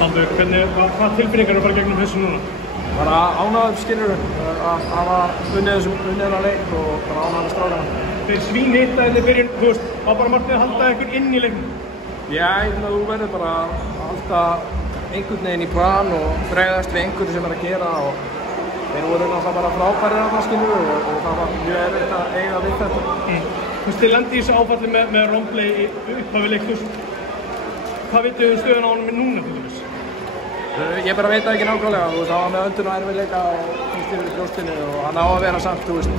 Baldur, hvað tilfinningar eru að fara gegnum hausinn núna? Bara ánægður, skilur að hafa unnið þennan leik og bara ánægður með strákana. Þeir svínhitta í byrjun, þú veist, á bara markmið að halda ykkur inn í leiknum. Já, ég finna að þú verður bara að halda einhvern veginn í plan og bregðast við einhverju sem er að gera og þeir voru náttúrulega bara frábærir þarna, skilur og það var mjög erfitt að eiga við þetta. Þú veist, þið lendi í þessu áfalli með Rompley í upphafi leik, þú veist, hvað vitið þið stöðuna á honum núna til dæmis? Ég bara veit það ekki nákvæmlega, þú veist, hann var með öndun og erfiðleika og finnst í brjóstinu og hann á að vera samt, þú veist,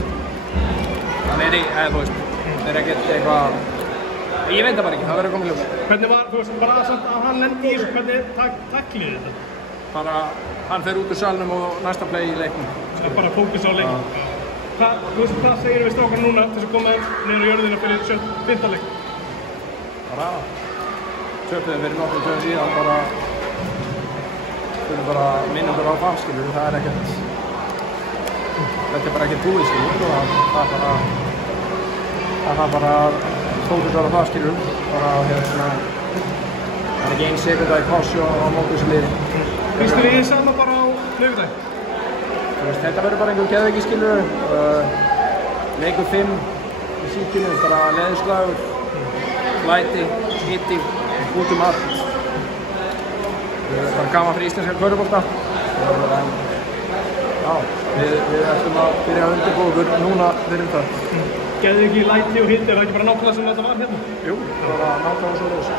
hann er þú veist, það er ekkert eitthvað, ég veit það bara ekki, það verður komið ljós. Hvernig var, þú veist, bara samt að hann lendi í þessu, hvernig taklið þetta? Bara, hann fer út úr salnum og næsta play í leiknum. Það er bara fókus á leiknum. Hvað segir við strákar núna til þess að koma niður á jörðina fyrir 5. leik? Bara, töpuðum fyrir nokkrum töfum síðan, bara minnum okkur á það, skilur, það er ekkert, þetta er bara ekkert búið, skilur, og það er bara fókusar á það, skilur, bara það er ekki 1 sekunda í pássu á móti þessu liði. Býstu við sama bara á miðvikudag? Þú veist, þetta verður bara einhver geðveiki, skilur, leikur 5 í sítinu, bara leðislagur, læti, hitti, út allt. Það er bara gaman fyrir íslenska körfubolta en já, við ætlum að byrja að undirbúa okkur núna fyrir það. Geðið ekki læti og hitti, er það ekki bara nákvæmlega sem þetta var hérna? Jú, það var nákvæmlega svoleiðis.